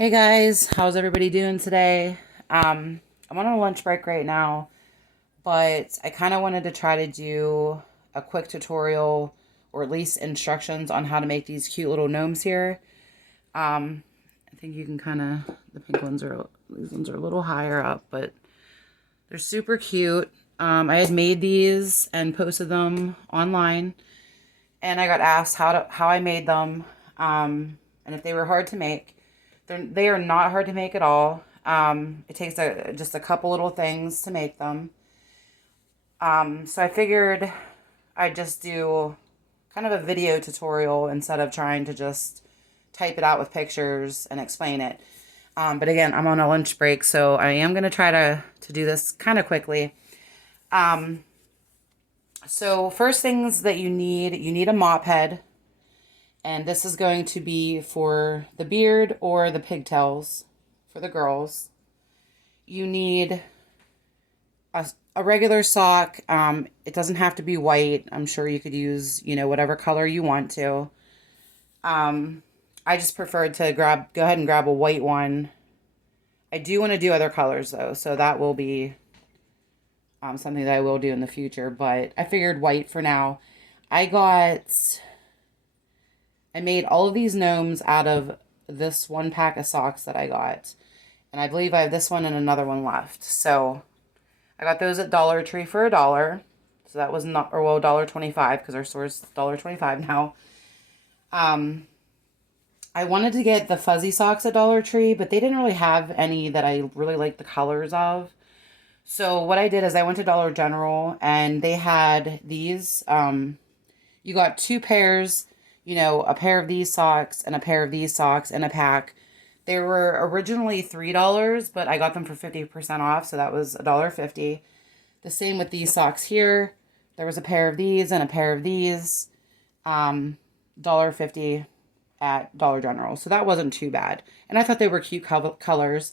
Hey guys, how's everybody doing today? I'm on a lunch break right now, but I kind of wanted to try to do a quick tutorial or at least instructions on how to make these cute little gnomes here. I think you can the pink ones these ones are a little higher up, but they're super cute. I had made these and posted them online, and I got asked how I made them, and if they were hard to make. They are not hard to make at all. It takes just a couple little things to make them. So I figured I'd just do kind of a video tutorial instead of trying to just type it out with pictures and explain it. But again, I'm on a lunch break, so I am going to try to do this kind of quickly. So first things that you need a mop head. And this is going to be for the beard or the pigtails for the girls. You need a regular sock. It doesn't have to be white. I'm sure you could use, whatever color you want to. I just preferred to go ahead and grab a white one. I do want to do other colors though, so that will be something that I will do in the future. But I figured white for now. I made all of these gnomes out of this one pack of socks that I got. And I believe I have this one and another one left. So I got those at Dollar Tree for $1. So that was not, or well, $1.25 because our store's $1.25 now. I wanted to get the fuzzy socks at Dollar Tree, but they didn't really have any that I really liked the colors of. So what I did is I went to Dollar General and they had these. You got two pairs, a pair of these socks and a pair of these socks in a pack. They were originally $3, but I got them for 50% off, so that was $1.50. The same with these socks here. There was a pair of these and a pair of these. $1.50 at Dollar General. So that wasn't too bad. And I thought they were cute colors.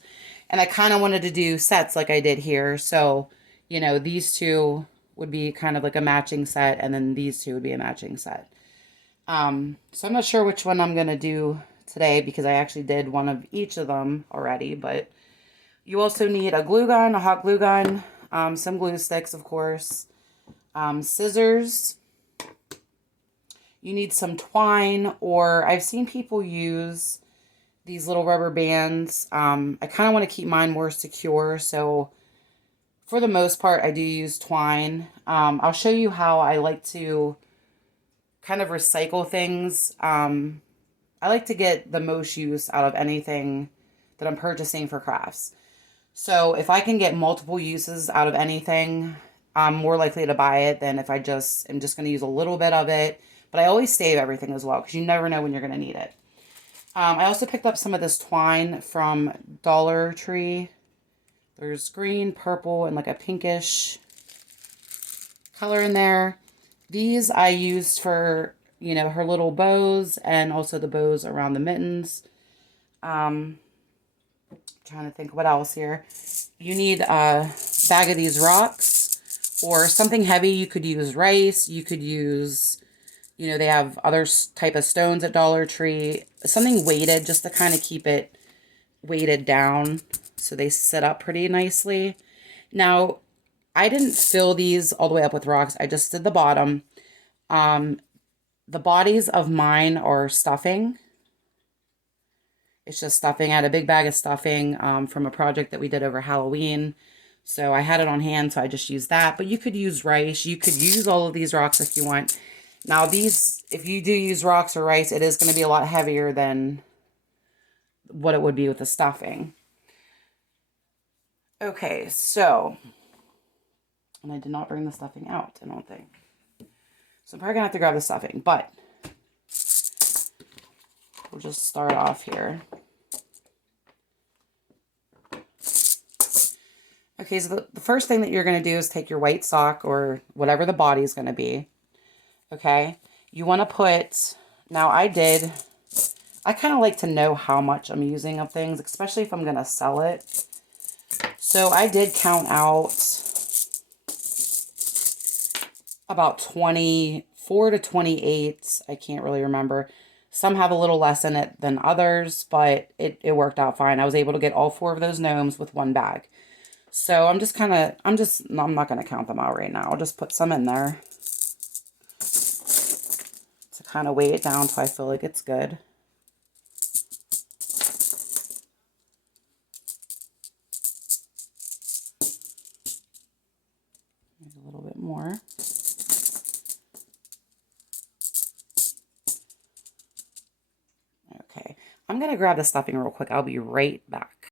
And I kind of wanted to do sets like I did here. So, these two would be kind of like a matching set, and then these two would be a matching set. So I'm not sure which one I'm going to do today because I actually did one of each of them already, but you also need a glue gun, a hot glue gun, some glue sticks, of course, scissors. You need some twine, or I've seen people use these little rubber bands. I kind of want to keep mine more secure, so for the most part, I do use twine. I'll show you how I like to kind of recycle things. I like to get the most use out of anything that I'm purchasing for crafts. So if I can get multiple uses out of anything, I'm more likely to buy it than if I just am just going to use a little bit of it. But I always save everything as well because you never know when you're going to need it. I also picked up some of this twine from Dollar Tree. There's green, purple, and like a pinkish color in there. These I used for, her little bows and also the bows around the mittens. Trying to think what else here. You need a bag of these rocks or something heavy. You could use rice. You could use, they have other type of stones at Dollar Tree. Something weighted just to kind of keep it weighted down so they sit up pretty nicely. Now, I didn't fill these all the way up with rocks. I just did the bottom. The bodies of mine are stuffing. It's just stuffing. I had a big bag of stuffing from a project that we did over Halloween. So I had it on hand, so I just used that. But you could use rice. You could use all of these rocks if you want. Now these, if you do use rocks or rice, it is going to be a lot heavier than what it would be with the stuffing. Okay, so, and I did not bring the stuffing out, I don't think. So I'm probably going to have to grab the stuffing, but we'll just start off here. Okay, so the first thing that you're going to do is take your white sock or whatever the body is going to be. Okay, you want to put, now I kind of like to know how much I'm using of things, especially if I'm going to sell it. So I did count out about 24 to 28, I can't really remember, Some have a little less in it than others, but it worked out fine. I was able to get all 4 of those gnomes with 1 bag. So I'm not going to count them out right now. I'll just put some in there to kind of weigh it down till I feel like it's good. Maybe a little bit more. Okay, I'm going to grab the stuffing real quick. I'll be right back.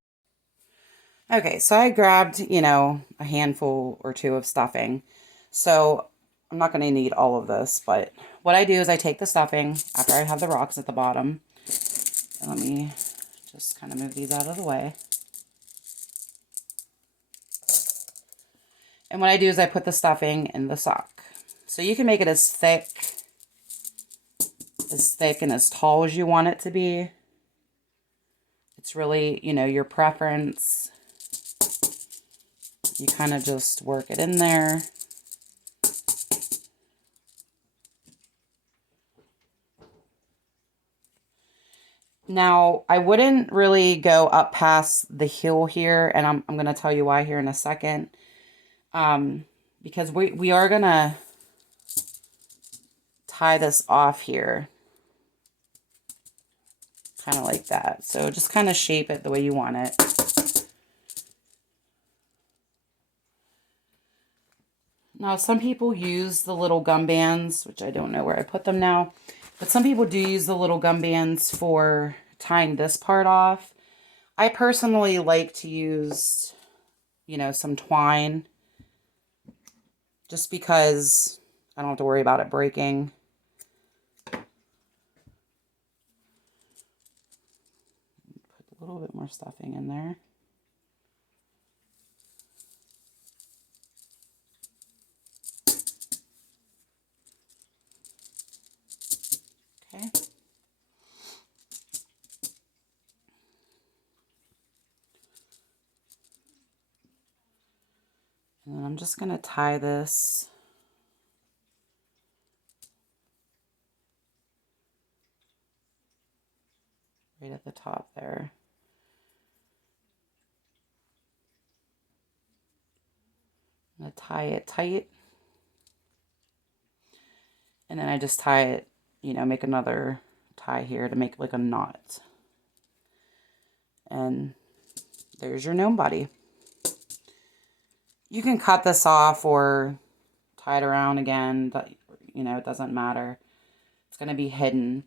Okay, so I grabbed, a handful or 2 of stuffing. So I'm not going to need all of this, but what I do is I take the stuffing after I have the rocks at the bottom. And let me just kind of move these out of the way. And what I do is I put the stuffing in the sock. So you can make it as thick and as tall as you want it to be. It's really, your preference. You kind of just work it in there. Now, I wouldn't really go up past the heel here, and I'm going to tell you why here in a second. Because we are going to tie this off here. Kind of like that. So just kind of shape it the way you want it. Now, some people use the little gum bands, which I don't know where I put them now. But some people do use the little gum bands for tying this part off. I personally like to use, some twine. Just because I don't have to worry about it breaking. Put a little bit more stuffing in there. Okay. And then I'm just going to tie this right at the top there. I'm going to tie it tight. And then I just tie it, make another tie here to make like a knot. And there's your gnome body. You can cut this off or tie it around again, but, it doesn't matter. It's going to be hidden.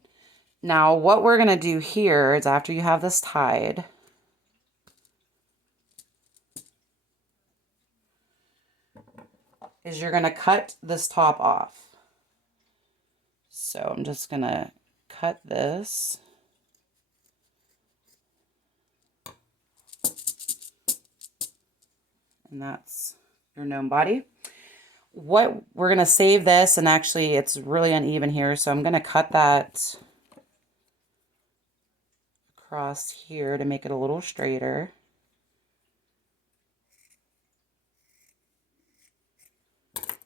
Now, what we're going to do here is after you have this tied, is you're going to cut this top off. So I'm just going to cut this. And that's your gnome body. What we're going to save this, and actually it's really uneven here, so I'm going to cut that across here to make it a little straighter.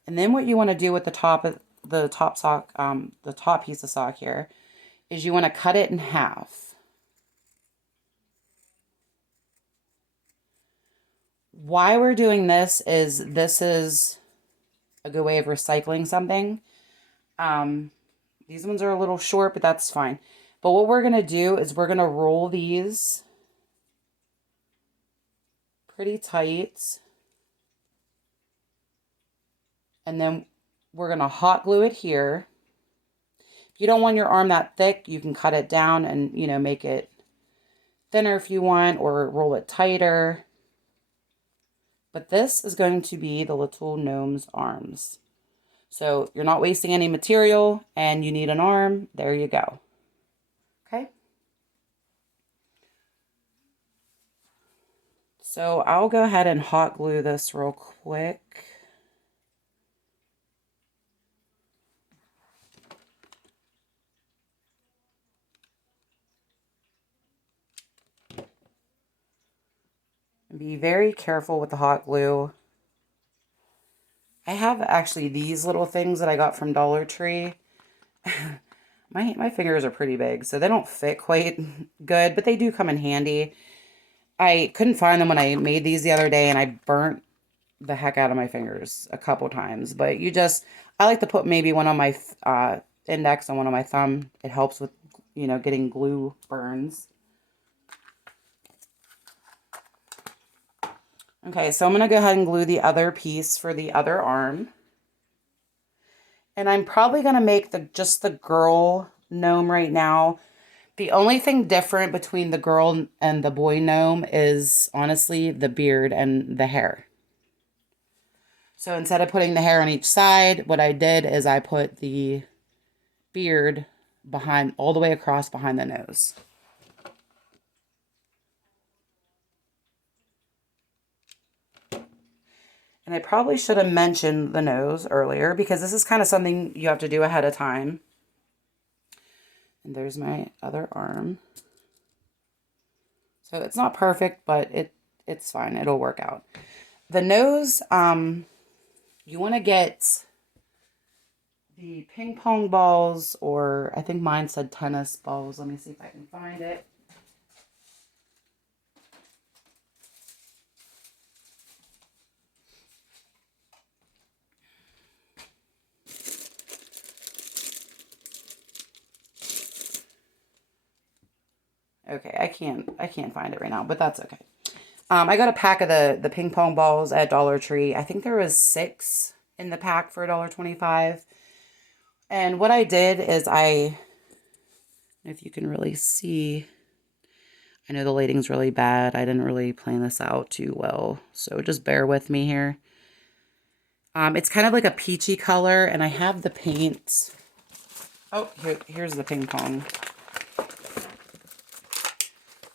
And then what you want to do with the top sock, the top piece of sock here, is you want to cut it in half. Why we're doing this is a good way of recycling something. These ones are a little short, but that's fine. But what we're going to do is we're going to roll these pretty tight. And then we're going to hot glue it here. If you don't want your arm that thick, you can cut it down and, make it thinner if you want, or roll it tighter. But this is going to be the little gnome's arms. So you're not wasting any material and you need an arm. There you go. Okay. So I'll go ahead and hot glue this real quick. Be very careful with the hot glue. I have actually these little things that I got from Dollar Tree. My fingers are pretty big, so they don't fit quite good, but they do come in handy. I couldn't find them when I made these the other day, and I burnt the heck out of my fingers a couple times. But I like to put maybe one on my index and one on my thumb. It helps with, getting glue burns. Okay, so I'm going to go ahead and glue the other piece for the other arm. And I'm probably going to make just the girl gnome right now. The only thing different between the girl and the boy gnome is honestly the beard and the hair. So instead of putting the hair on each side, what I did is I put the beard all the way across behind the nose. And I probably should have mentioned the nose earlier because this is kind of something you have to do ahead of time. And there's my other arm. So it's not perfect, but it's fine. It'll work out. The nose, you want to get the ping pong balls, or I think mine said tennis balls. Let me see if I can find it. Okay, I can't find it right now, but that's okay. I got a pack of the ping pong balls at Dollar Tree. I think there was 6 in the pack for $1.25. And what I did is if you can really see, I know the lighting's really bad. I didn't really plan this out too well, so just bear with me here. It's kind of like a peachy color, and I have the paint. Oh, here's the ping pong.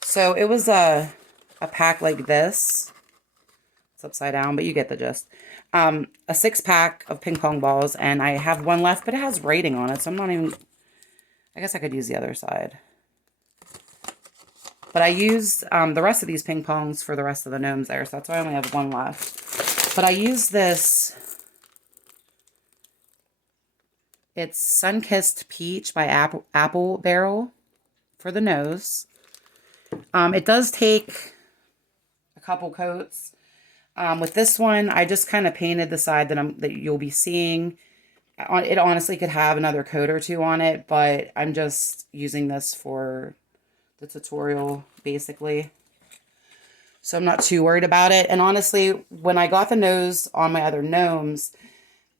So it was a pack like this. It's upside down, but you get the gist. A 6-pack of ping pong balls, and I have one left, but it has writing on it, so I'm not even... I guess I could use the other side. But I used the rest of these ping pongs for the rest of the gnomes there, so that's why I only have one left. But I used this... It's Sun-Kissed Peach by Apple Barrel for the nose. It does take a couple coats. With this one, I just kind of painted the side that you'll be seeing. It honestly could have another coat or 2 on it, but I'm just using this for the tutorial, basically. So I'm not too worried about it. And honestly, when I got the nose on my other gnomes,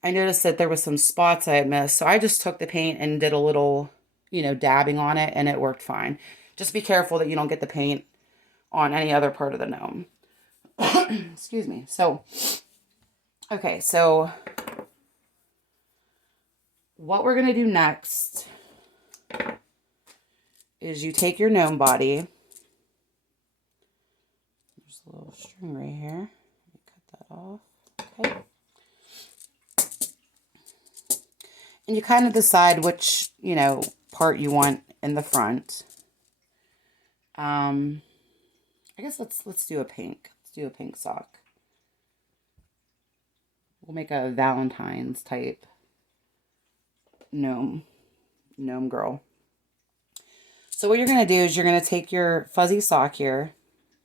I noticed that there was some spots I had missed. So I just took the paint and did a little, dabbing on it, and it worked fine. Just be careful that you don't get the paint on any other part of the gnome. Excuse me. So, okay, so what we're going to do next is you take your gnome body. There's a little string right here. Let me cut that off. Okay. And you kind of decide which, part you want in the front. I guess let's do a pink. Let's do a pink sock. We'll make a Valentine's type gnome girl. So what you're going to do is you're going to take your fuzzy sock here,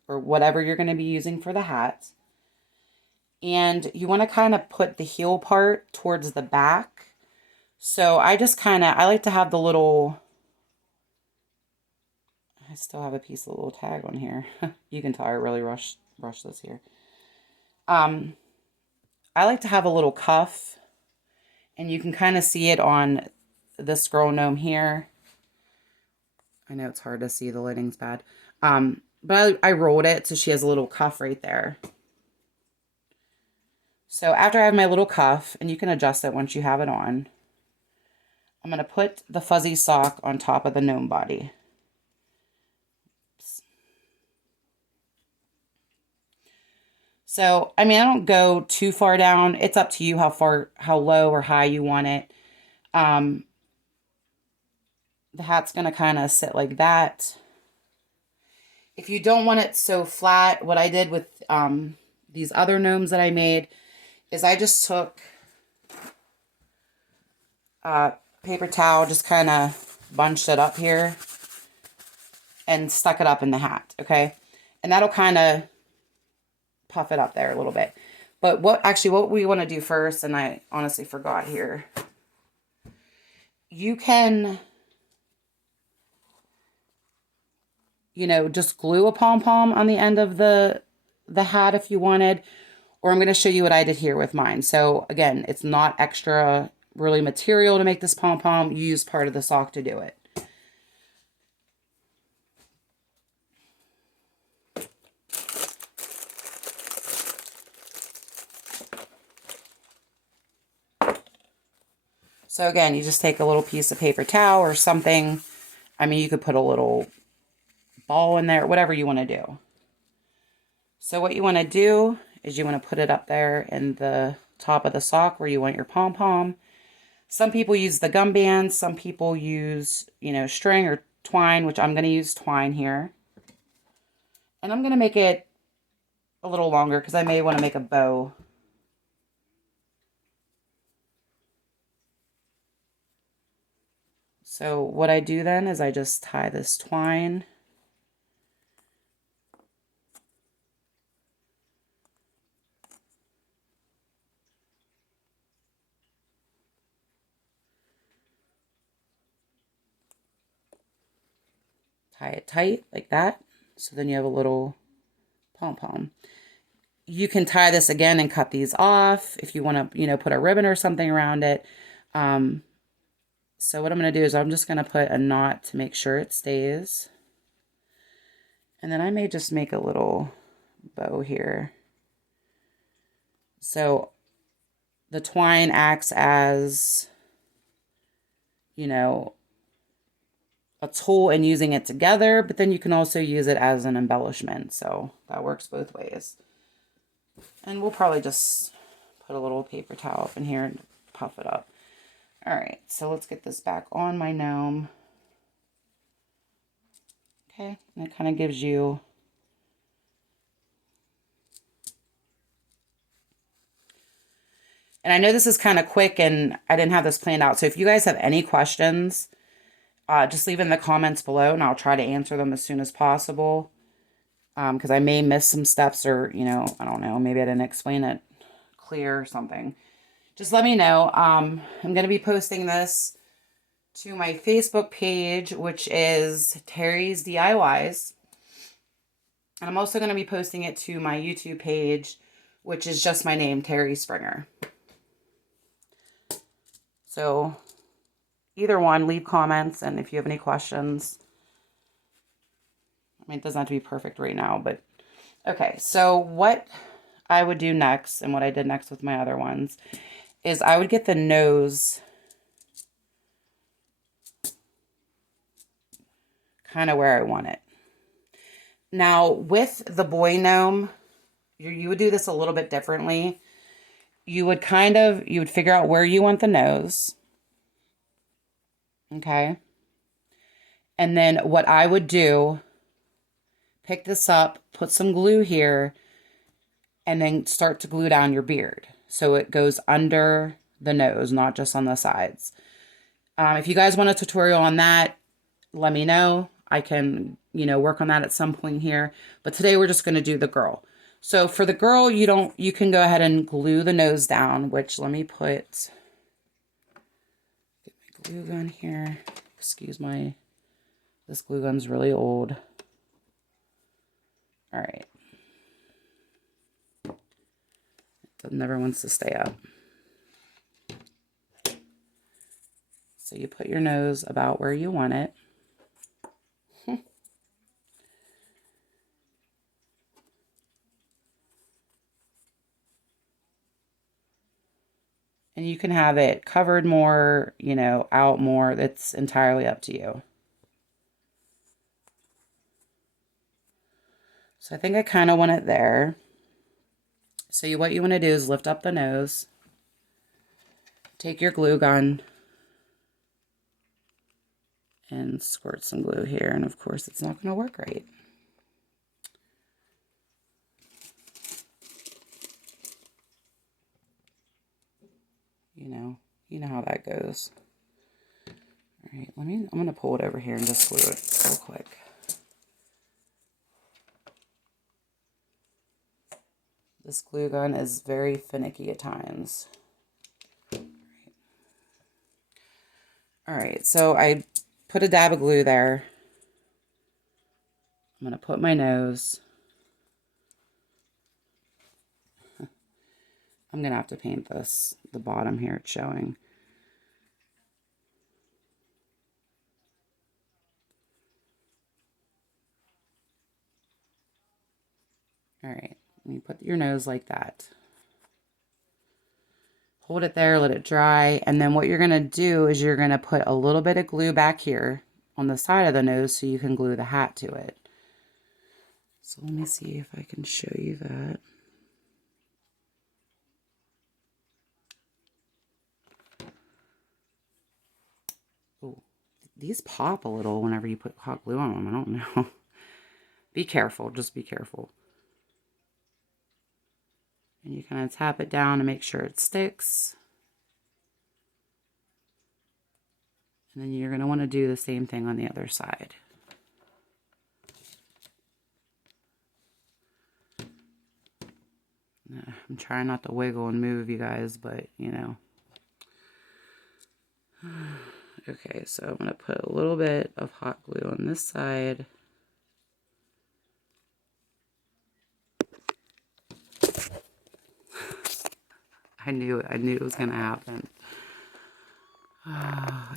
or whatever you're going to be using for the hat, and you want to kind of put the heel part towards the back. So I like to have the little... I still have a piece of the little tag on here. You can tell I really rushed this here. I like to have a little cuff, and you can kind of see it on this girl gnome here. I know it's hard to see, the lighting's bad. But I rolled it so she has a little cuff right there. So after I have my little cuff, and you can adjust it once you have it on, I'm going to put the fuzzy sock on top of the gnome body. So, I don't go too far down. It's up to you how low or high you want it. The hat's going to kind of sit like that. If you don't want it so flat, what I did with these other gnomes that I made is I just took a paper towel, just kind of bunched it up here and stuck it up in the hat, okay? And that'll kind of puff it up there a little bit. But what we want to do first, and I honestly forgot here, you can, you know, just glue a pom-pom on the end of the hat if you wanted, or I'm going to show you what I did here with mine. So again, it's not extra really material to make this pom-pom. You use part of the sock to do it. So again, you just take a little piece of paper towel or something. I mean, you could put a little ball in there, whatever you want to do. So what you want to do is you want to put it up there in the top of the sock where you want your pom-pom. Some people use the gum bands. Some people use, you know, string or twine, which I'm going to use twine here. And I'm going to make it a little longer because I may want to make a bow. So what I do then is I just tie this twine. Tie it tight like that. So then you have a little pom-pom. You can tie this again and cut these off if you want to, you know, put a ribbon or something around it. So what I'm going to do is I'm just going to put a knot to make sure it stays. And then I may just make a little bow here. So the twine acts as, you know, a tool in using it together, but then you can also use it as an embellishment. So that works both ways. And we'll probably just put a little paper towel up in here and puff it up. All right, so let's get this back on my gnome. Okay, and it kind of gives you and I know this is kind of quick and I didn't have this planned out. So if you guys have any questions, just leave in the comments below and I'll try to answer them as soon as possible. Because I may miss some steps or, you know, I don't know, maybe I didn't explain it clear or something. Just let me know. I'm going to be posting this to my Facebook page, which is Terry's DIYs. And I'm also going to be posting it to my YouTube page, which is just my name, Terry Springer. So either one, leave comments, and if you have any questions. I mean, it doesn't have to be perfect right now, but okay. So what I would do next, and what I did next with my other ones, is I would get the nose kind of where I want it. Now, with the boy gnome, you would do this a little bit differently. You would figure out where you want the nose. Okay. And then what I would do, pick this up, put some glue here, and then start to glue down your beard. So it goes under the nose, not just on the sides. If you guys want a tutorial on that, let me know. I can, you know, work on that at some point here. But today we're just going to do the girl. So for the girl, you can go ahead and glue the nose down, which let me get my glue gun here. Excuse this glue gun's really old. All right. It never wants to stay up. So you put your nose about where you want it. And you can have it covered more, you know, out more. That's entirely up to you. So I think I kind of want it there. So what you want to do is lift up the nose. Take your glue gun and squirt some glue here. And of course, it's not going to work right. You know how that goes. All right, I'm going to pull it over here and just glue it real quick. This glue gun is very finicky at times. All right, so I put a dab of glue there. I'm going to put my nose. I'm going to have to paint this, the bottom here it's showing. All right, you put your nose like that. Hold it there, let it dry, and then what you're going to do is you're going to put a little bit of glue back here on the side of the nose so you can glue the hat to it. So let me see if I can show you that. Oh, these pop a little whenever you put hot glue on them. I don't know. Be careful, just be careful. And you kind of tap it down to make sure it sticks. And then you're going to want to do the same thing on the other side. I'm trying not to wiggle and move, you guys, but, you know. Okay, so I'm going to put a little bit of hot glue on this side. I knew it was going to happen.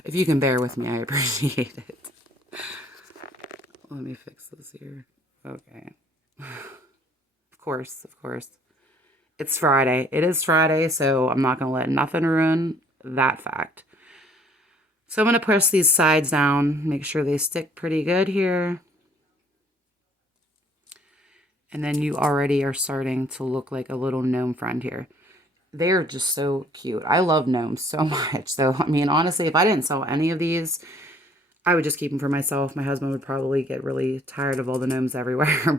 If you can bear with me, I appreciate it. Let me fix this here. Okay. Of course. It's Friday. It is Friday, so I'm not going to let nothing ruin that fact. So I'm going to press these sides down, make sure they stick pretty good here. And then you already are starting to look like a little gnome friend here. They're just so cute. I love gnomes so much. So, I mean, honestly, if I didn't sell any of these, I would just keep them for myself. My husband would probably get really tired of all the gnomes everywhere,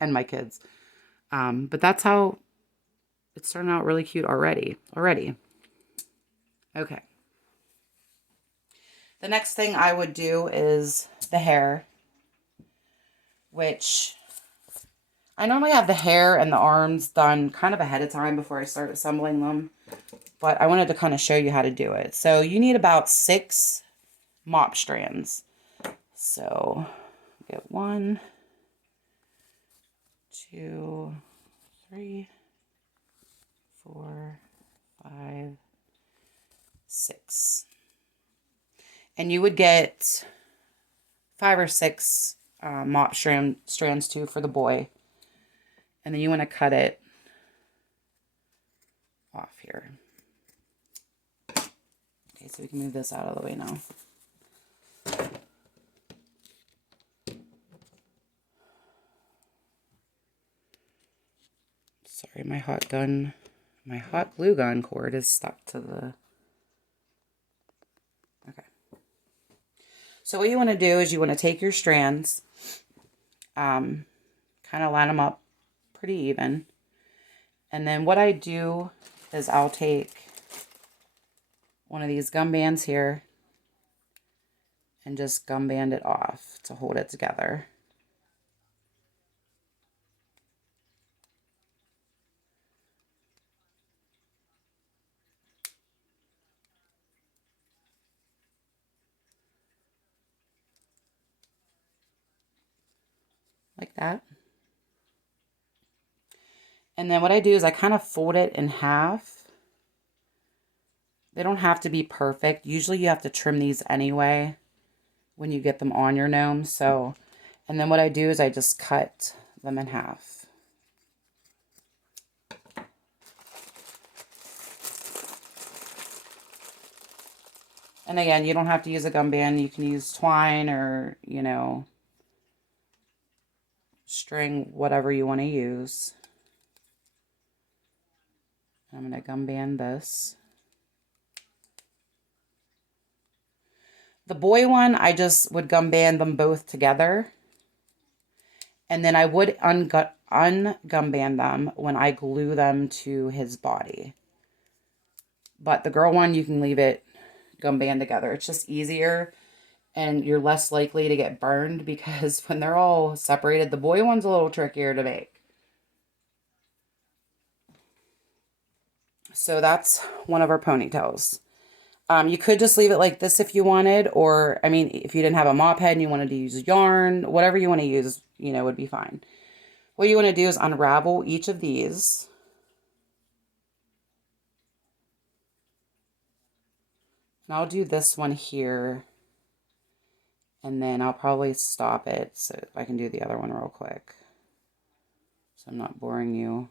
and my kids. But that's how it's starting out really cute already. Okay. The next thing I would do is the hair, which I normally have the hair and the arms done kind of ahead of time before I start assembling them, but I wanted to kind of show you how to do it. So you need about 6 mop strands. So get 1, 2, 3, 4, 5, 6. And you would get 5 or 6 mop strands too for the boy. And then you want to cut it off here. Okay, so we can move this out of the way now. Sorry, my hot glue gun cord is stuck to the... Okay. So what you want to do is you want to take your strands, kind of line them up pretty even. And then what I do is I'll take one of these gum bands here and just gum band it off to hold it together. Like that. And then what I do is I kind of fold it in half. They don't have to be perfect. Usually you have to trim these anyway when you get them on your gnome. So, and then what I do is I just cut them in half. And again, you don't have to use a gum band. You can use twine or, you know, string, whatever you want to use. I'm going to gum band this. The boy one, I just would gum band them both together. And then I would ungum band them when I glue them to his body. But the girl one, you can leave it gum band together. It's just easier and you're less likely to get burned because when they're all separated, the boy one's a little trickier to make. So that's one of our ponytails. You could just leave it like this if you wanted, or I mean, if you didn't have a mop head and you wanted to use yarn, whatever you want to use, would be fine. What you want to do is unravel each of these. And I'll do this one here, and then I'll probably stop it so I can do the other one real quick. So I'm not boring you.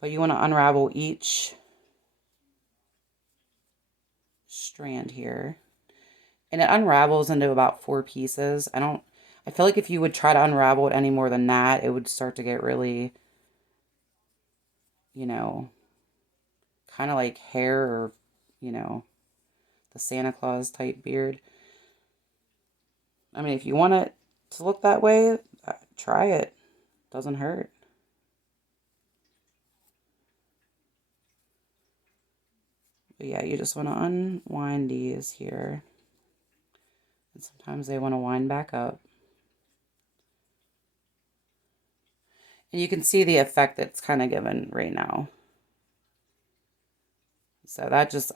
But you want to unravel each strand here. And it unravels into about 4 pieces. I feel like if you would try to unravel it any more than that, it would start to get really, kind of like hair or, the Santa Claus type beard. I mean, if you want it to look that way, try it. Doesn't hurt. But yeah, you just want to unwind these here. And sometimes they want to wind back up. And you can see the effect that's kind of given right now. So that just